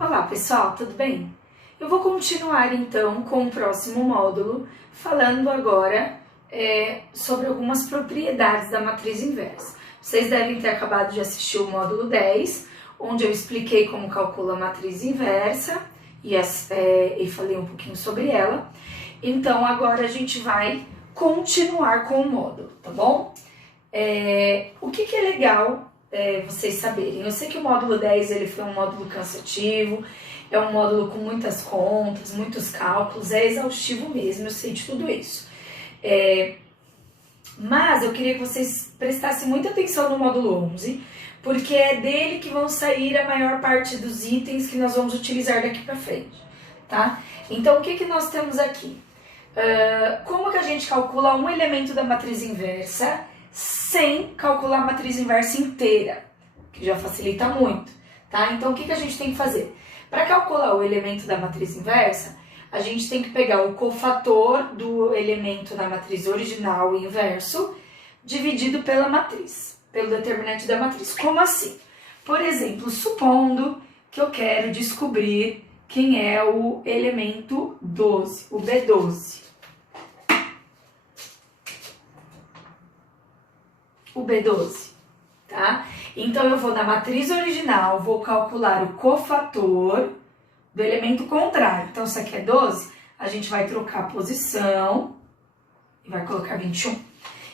Olá pessoal, tudo bem? Eu vou continuar então com o próximo módulo, falando agora sobre algumas propriedades da matriz inversa. Vocês devem ter acabado de assistir o módulo 10, onde eu expliquei como calcula a matriz inversa e falei um pouquinho sobre ela. Então agora a gente vai continuar com o módulo, tá bom? O que é legal vocês saberem? Eu sei que o módulo 10 ele foi um módulo cansativo, é um módulo com muitas contas, muitos cálculos, é exaustivo mesmo, eu sei de tudo isso. Mas eu queria que vocês prestassem muita atenção no módulo 11, porque é dele que vão sair a maior parte dos itens que nós vamos utilizar daqui para frente, tá? Então o que nós temos aqui? Como que a gente calcula um elemento da matriz inversa sem calcular a matriz inversa inteira, que já facilita muito, tá? Então, o que a gente tem que fazer? Para calcular o elemento da matriz inversa, a gente tem que pegar o cofator do elemento da matriz original e inverso, dividido pela matriz, pelo determinante da matriz. Como assim? Por exemplo, supondo que eu quero descobrir quem é o elemento 12, o B12. O B12, tá? Então, eu vou na matriz original, vou calcular o cofator do elemento contrário. Então, se aqui é 12, a gente vai trocar a posição e vai colocar 21.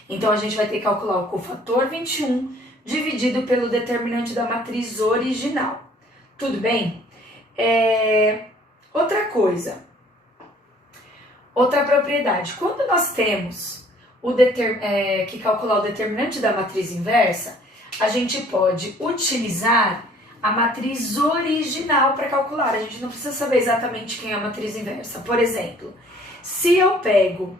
Então, a gente vai ter que calcular o cofator 21 dividido pelo determinante da matriz original. Tudo bem? Outra coisa, outra propriedade. Quando nós temos que calcular o determinante da matriz inversa, a gente pode utilizar a matriz original para calcular. A gente não precisa saber exatamente quem é a matriz inversa. Por exemplo, se eu pego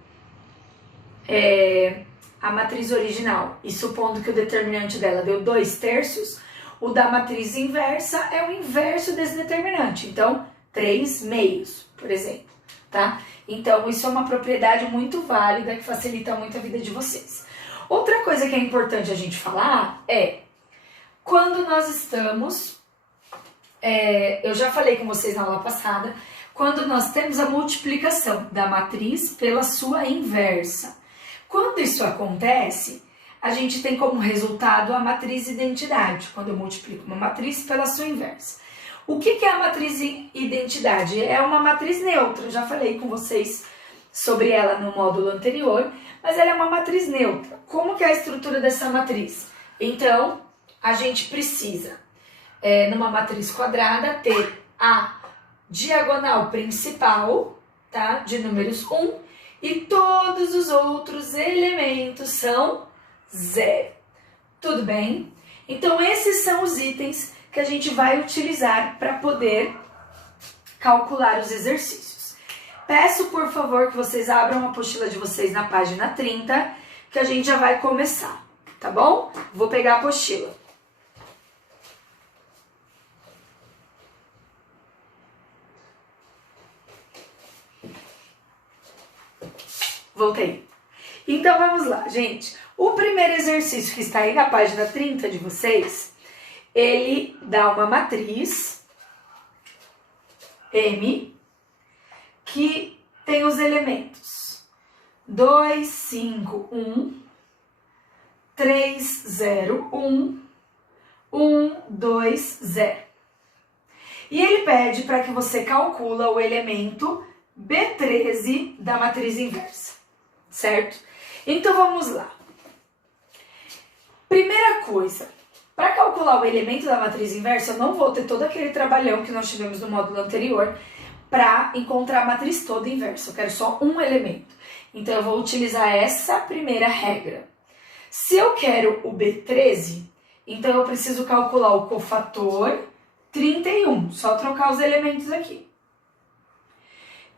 a matriz original e supondo que o determinante dela deu 2/3, o da matriz inversa é o inverso desse determinante. Então, 3/2, por exemplo, tá? Então, isso é uma propriedade muito válida que facilita muito a vida de vocês. Outra coisa que é importante a gente falar é quando nós estamos, eu já falei com vocês na aula passada, quando nós temos a multiplicação da matriz pela sua inversa. Quando isso acontece, a gente tem como resultado a matriz identidade, quando eu multiplico uma matriz pela sua inversa. O que é a matriz identidade? É uma matriz neutra, eu já falei com vocês sobre ela no módulo anterior, mas ela é uma matriz neutra. Como que é a estrutura dessa matriz? Então, a gente precisa, numa matriz quadrada, ter a diagonal principal, tá? De números 1, e todos os outros elementos são 0. Tudo bem? Então, esses são os itens que a gente vai utilizar para poder calcular os exercícios. Peço, por favor, que vocês abram a apostila de vocês na página 30, que a gente já vai começar, tá bom? Vou pegar a apostila. Voltei. Então, vamos lá, gente. O primeiro exercício que está aí na página 30 de vocês, ele dá uma matriz M que tem os elementos 2, 5, 1, 3, 0, 1, 1, 2, 0. E ele pede para que você calcula o elemento B13 da matriz inversa, certo? Então vamos lá. Primeira coisa, para calcular o elemento da matriz inversa, eu não vou ter todo aquele trabalhão que nós tivemos no módulo anterior para encontrar a matriz toda inversa. Eu quero só um elemento. Então, eu vou utilizar essa primeira regra. Se eu quero o B13, então eu preciso calcular o cofator 31. Só trocar os elementos aqui.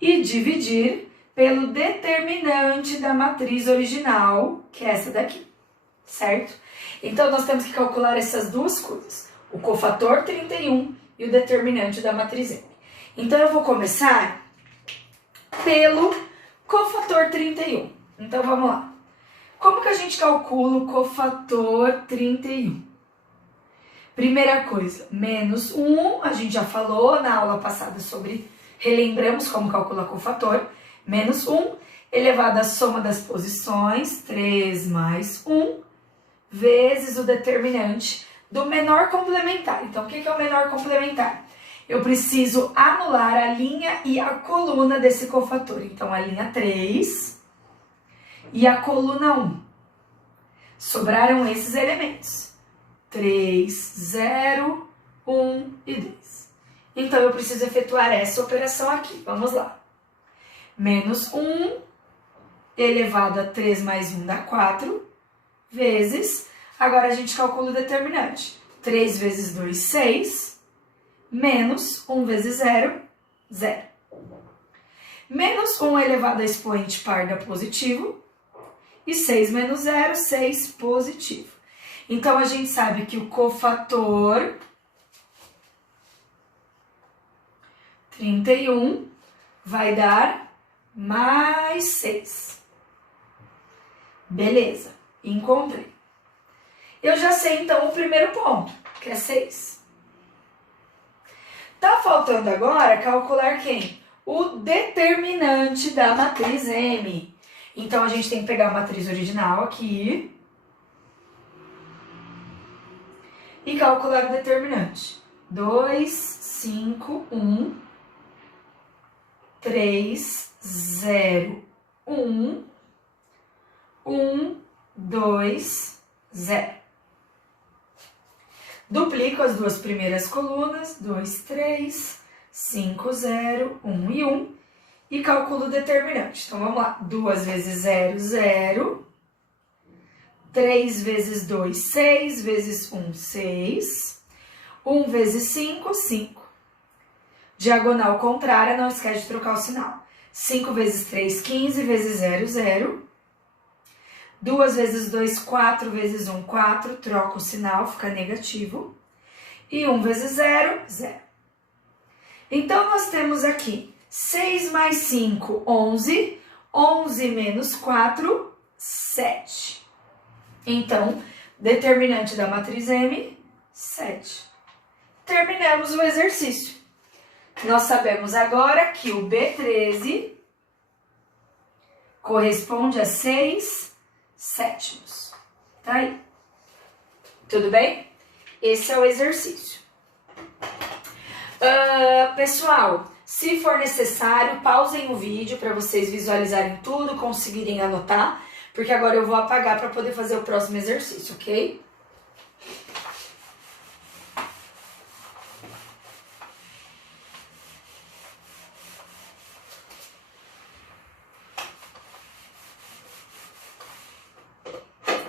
E dividir pelo determinante da matriz original, que é essa daqui. Certo? Então, nós temos que calcular essas duas coisas, o cofator 31 e o determinante da matriz M. Então, eu vou começar pelo cofator 31. Então, vamos lá. Como que a gente calcula o cofator 31? Primeira coisa, menos 1, a gente já falou na aula passada sobre, relembramos como calcular cofator. Menos 1 elevado à soma das posições, 3 mais 1, vezes o determinante do menor complementar. Então, o que é o menor complementar? Eu preciso anular a linha e a coluna desse cofator. Então, a linha 3 e a coluna 1. Sobraram esses elementos. 3, 0, 1 e 2. Então, eu preciso efetuar essa operação aqui. Vamos lá. Menos 1 elevado a 3 mais 1 dá 4, vezes... Agora, a gente calcula o determinante. 3 vezes 2, 6, menos 1 vezes 0, 0. Menos 1 elevado a expoente par dá positivo, e 6 menos 0, 6 positivo. Então, a gente sabe que o cofator 31 vai dar mais 6. Beleza, encontrei. Eu já sei, então, o primeiro ponto, que é 6. Tá faltando agora calcular quem? O determinante da matriz M. Então, a gente tem que pegar a matriz original aqui e calcular o determinante. 2, 5, 1, 3, 0, 1, 1, 2, 0. Duplico as duas primeiras colunas, 2, 3, 5, 0, 1 e 1, e calculo o determinante. Então, vamos lá. 2 vezes 0, 0. 3 vezes 2, 6. Vezes 1, 6. 1 vezes 5, 5. Diagonal contrária, não esquece de trocar o sinal. 5 vezes 3, 15. Vezes 0, 0. 2 vezes 2, 4. Vezes 1, 4. Troco o sinal, fica negativo. E 1 vezes 0, 0. Então, nós temos aqui 6 mais 5, 11. 11 menos 4, 7. Então, determinante da matriz M, 7. Terminamos o exercício. Nós sabemos agora que o B13 corresponde a 6 sétimos. Tá aí. Tudo bem? Esse é o exercício. Pessoal, se for necessário, pausem o vídeo para vocês visualizarem tudo, conseguirem anotar, porque agora eu vou apagar para poder fazer o próximo exercício, ok?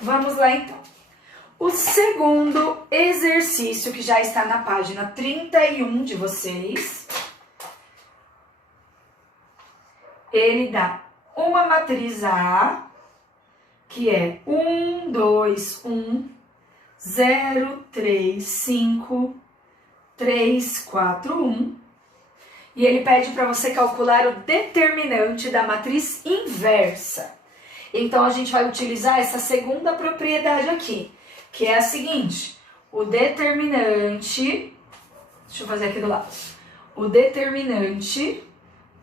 Vamos lá, então. O segundo exercício, que já está na página 31 de vocês, ele dá uma matriz A, que é 1, 2, 1, 0, 3, 5, 3, 4, 1. E ele pede para você calcular o determinante da matriz inversa. Então, a gente vai utilizar essa segunda propriedade aqui, que é a seguinte: o determinante, deixa eu fazer aqui do lado, o determinante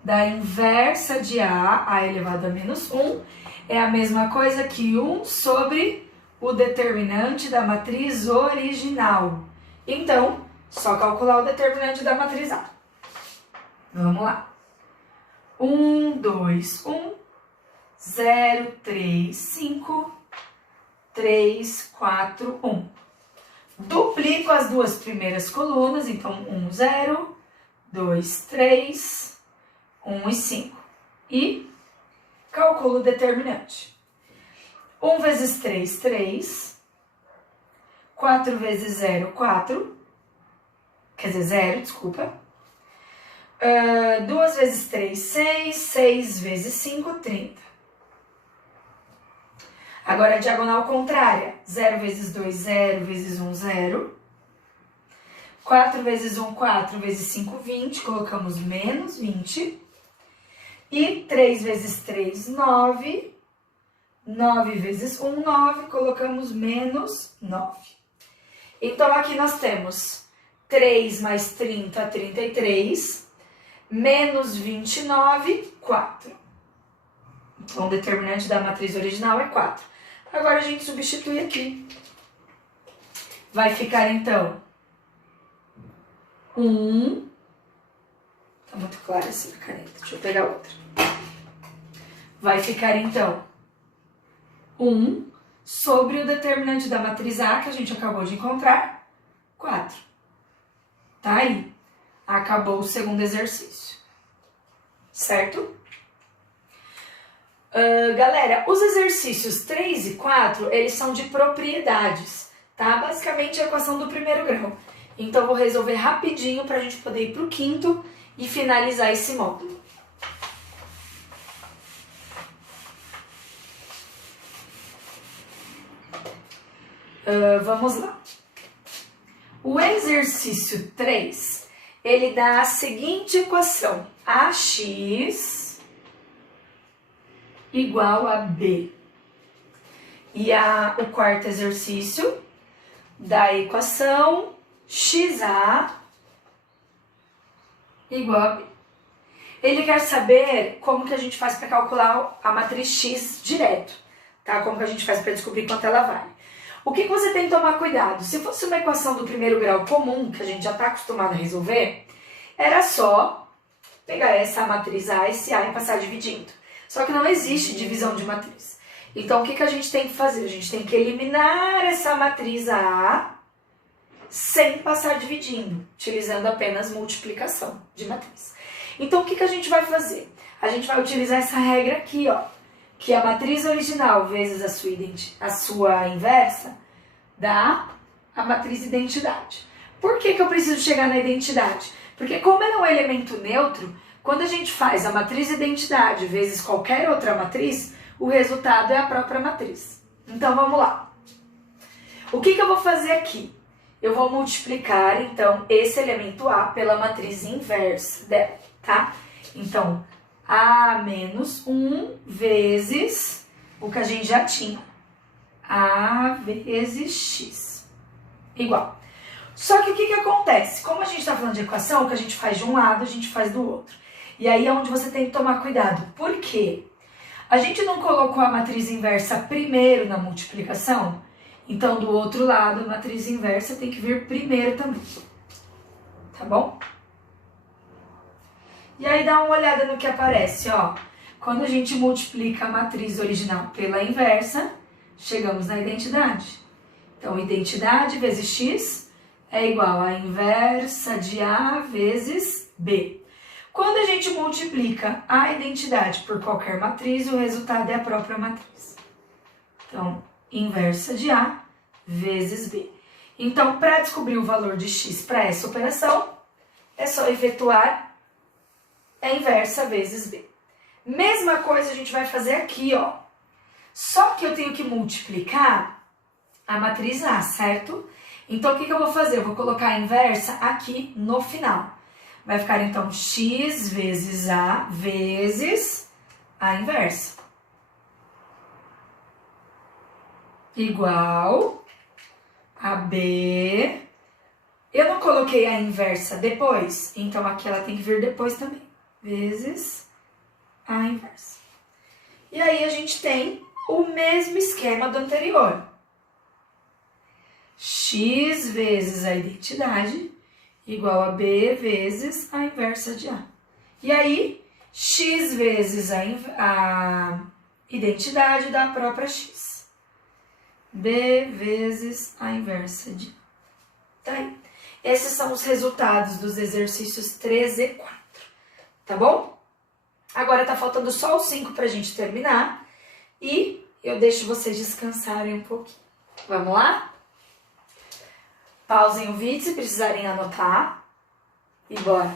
da inversa de A elevado a menos 1, é a mesma coisa que 1 sobre o determinante da matriz original. Então, só calcular o determinante da matriz A. Vamos lá. 1, 2, 1. 0, 3, 5, 3, 4, 1. Duplico as duas primeiras colunas, então 1, 0, 2, 3, 1 e 5. E calculo o determinante. 1 vezes 3, 3. 4 vezes 0, 4. Quer dizer, 0, desculpa. 2 vezes 3, 6. 6 vezes 5, 30. Agora, a diagonal contrária. 0 vezes 2, 0. Vezes 1, 0. 4 vezes 1, 4. Vezes 5, 20. Colocamos menos 20. E 3 vezes 3, 9. 9 vezes 1, 9. Colocamos menos 9. Então, aqui nós temos 3 mais 30, 33, menos 29, 4. Então, o determinante da matriz original é 4. Agora, a gente substitui aqui. Vai ficar, então, 1. Tá muito claro assim na caneta. Deixa eu pegar outra. Vai ficar, então, 1 sobre o determinante da matriz A, que a gente acabou de encontrar, 4. Tá aí. Acabou o segundo exercício. Certo? Galera, os exercícios 3 e 4, eles são de propriedades, tá? Basicamente, a equação do primeiro grau. Então, eu vou resolver rapidinho para a gente poder ir para o quinto e finalizar esse módulo. Vamos lá. O exercício 3, ele dá a seguinte equação. AX igual a B. E o quarto exercício da equação XA igual a B. Ele quer saber como que a gente faz para calcular a matriz X direto, tá? Como que a gente faz para descobrir quanto ela vale. O que você tem que tomar cuidado? Se fosse uma equação do primeiro grau comum, que a gente já está acostumado a resolver, era só pegar essa matriz A, esse A e passar dividindo. Só que não existe divisão de matriz. Então, o que a gente tem que fazer? A gente tem que eliminar essa matriz A sem passar dividindo, utilizando apenas multiplicação de matriz. Então, o que a gente vai fazer? A gente vai utilizar essa regra aqui, ó, que a matriz original vezes a sua inversa dá a matriz identidade. Por que eu preciso chegar na identidade? Porque como ela é um elemento neutro, quando a gente faz a matriz identidade vezes qualquer outra matriz, o resultado é a própria matriz. Então, vamos lá. O que eu vou fazer aqui? Eu vou multiplicar, então, esse elemento A pela matriz inversa dela, tá? Então, A menos 1 vezes o que a gente já tinha. A vezes X. Igual. Só que o que acontece? Como a gente está falando de equação, o que a gente faz de um lado, a gente faz do outro. E aí é onde você tem que tomar cuidado. Por quê? A gente não colocou a matriz inversa primeiro na multiplicação? Então, do outro lado, a matriz inversa tem que vir primeiro também. Tá bom? E aí, dá uma olhada no que aparece, ó. Quando a gente multiplica a matriz original pela inversa, chegamos na identidade. Então, identidade vezes x é igual a inversa de A vezes B. Quando a gente multiplica a identidade por qualquer matriz, o resultado é a própria matriz. Então, inversa de A vezes B. Então, para descobrir o valor de x para essa operação, é só efetuar a inversa vezes B. Mesma coisa a gente vai fazer aqui, ó. Só que eu tenho que multiplicar a matriz A, certo? Então, o que eu vou fazer? Eu vou colocar a inversa aqui no final. Vai ficar, então, x vezes A vezes a inversa. Igual a B. Eu não coloquei a inversa depois, então aqui ela tem que vir depois também. Vezes a inversa. E aí a gente tem o mesmo esquema do anterior. X vezes a identidade igual a B vezes a inversa de A. E aí, x vezes a identidade dá a própria x. B vezes a inversa de A. Tá aí. Esses são os resultados dos exercícios 3 e 4. Tá bom? Agora tá faltando só os 5 pra gente terminar. E eu deixo vocês descansarem um pouquinho. Vamos lá? Pausem o vídeo se precisarem anotar. E bora!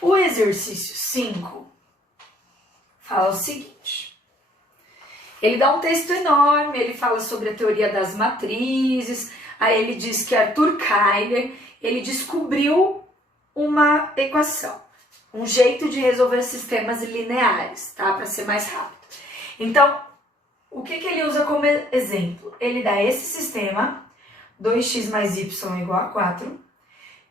O exercício 5 fala o seguinte. Ele dá um texto enorme, ele fala sobre a teoria das matrizes. Aí ele diz que Arthur Cayley, ele descobriu uma equação. Um jeito de resolver sistemas lineares, tá? Para ser mais rápido. Então, o que ele usa como exemplo? Ele dá esse sistema, 2x mais y igual a 4,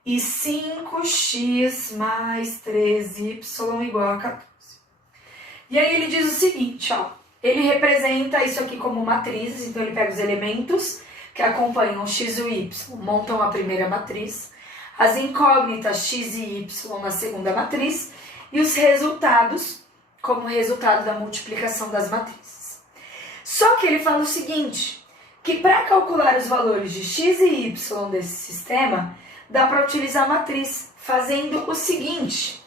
e 5x mais 3y igual a 14. E aí ele diz o seguinte, ó, ele representa isso aqui como matrizes, então ele pega os elementos que acompanham x e o y, montam a primeira matriz, as incógnitas x e y na segunda matriz, e os resultados como resultado da multiplicação das matrizes. Só que ele fala o seguinte, que para calcular os valores de x e y desse sistema, dá para utilizar a matriz, fazendo o seguinte,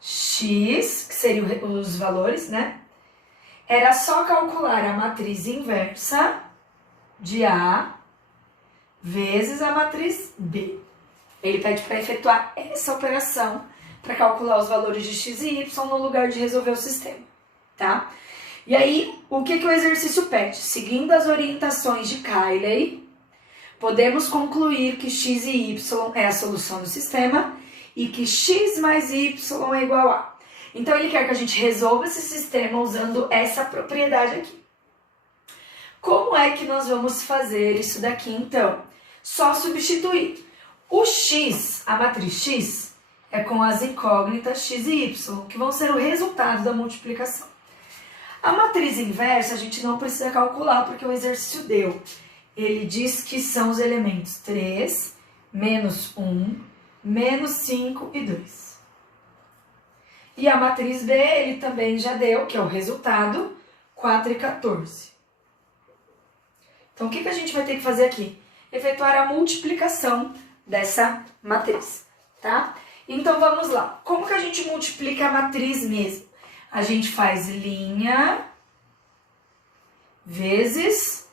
x, que seriam os valores, né? Era só calcular a matriz inversa de A vezes a matriz B. Ele pede para efetuar essa operação para calcular os valores de x e y no lugar de resolver o sistema, tá? E aí, o que o exercício pede? Seguindo as orientações de Cayley, podemos concluir que x e y é a solução do sistema e que x mais y é igual a. Então, ele quer que a gente resolva esse sistema usando essa propriedade aqui. Como é que nós vamos fazer isso daqui, então? Só substituir. O x, a matriz x, é com as incógnitas x e y, que vão ser o resultado da multiplicação. A matriz inversa a gente não precisa calcular, porque o exercício deu. Ele diz que são os elementos 3, menos 1, menos 5 e 2. E a matriz B, ele também já deu, que é o resultado, 4 e 14. Então, o que a gente vai ter que fazer aqui? Efetuar a multiplicação dessa matriz, tá? Então, vamos lá. Como que a gente multiplica a matriz mesmo? A gente faz linha vezes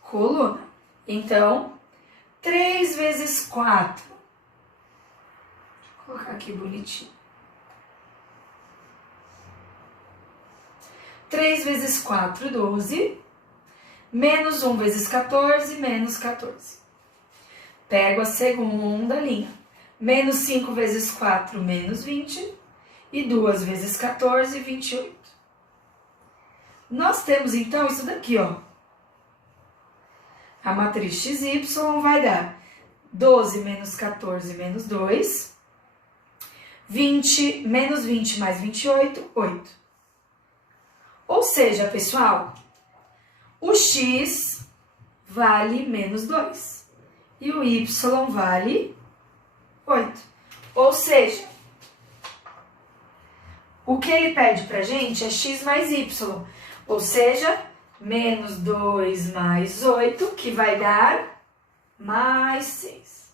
coluna. Então, 3 vezes 4. Vou colocar aqui bonitinho. 3 vezes 4, 12. Menos 1 vezes 14, menos 14. Pego a segunda linha. Menos 5 vezes 4, menos 20. E 2 vezes 14, 28. Nós temos, então, isso daqui, ó. A matriz XY vai dar 12 menos 14 menos 2. 20 menos 20 mais 28, 8. Ou seja, pessoal, o x vale menos 2 e o y vale 8. Ou seja, o que ele pede pra gente é x mais y, ou seja, menos 2 mais 8, que vai dar mais 6.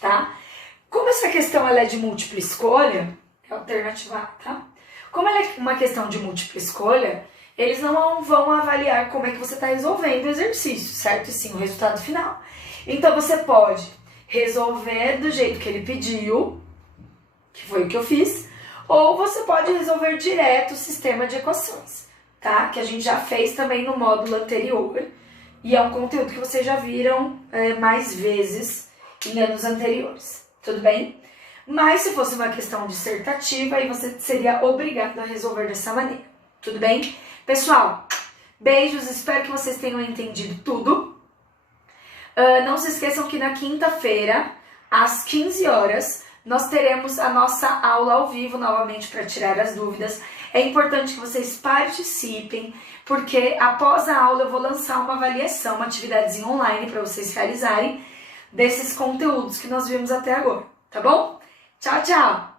Tá? Como essa questão ela é de múltipla escolha, é alternativa A, tá? Como ela é uma questão de múltipla escolha, eles não vão avaliar como é que você está resolvendo o exercício, certo? E sim, o resultado final. Então, você pode resolver do jeito que ele pediu, que foi o que eu fiz, ou você pode resolver direto o sistema de equações, tá? Que a gente já fez também no módulo anterior, e é um conteúdo que vocês já viram mais vezes em anos anteriores, tudo bem? Mas se fosse uma questão dissertativa, aí você seria obrigado a resolver dessa maneira, tudo bem? Pessoal, beijos, espero que vocês tenham entendido tudo. Não se esqueçam que na quinta-feira, às 15 horas, nós teremos a nossa aula ao vivo novamente para tirar as dúvidas. É importante que vocês participem, porque após a aula eu vou lançar uma avaliação, uma atividadezinha online para vocês realizarem desses conteúdos que nós vimos até agora, tá bom? Tchau, tchau!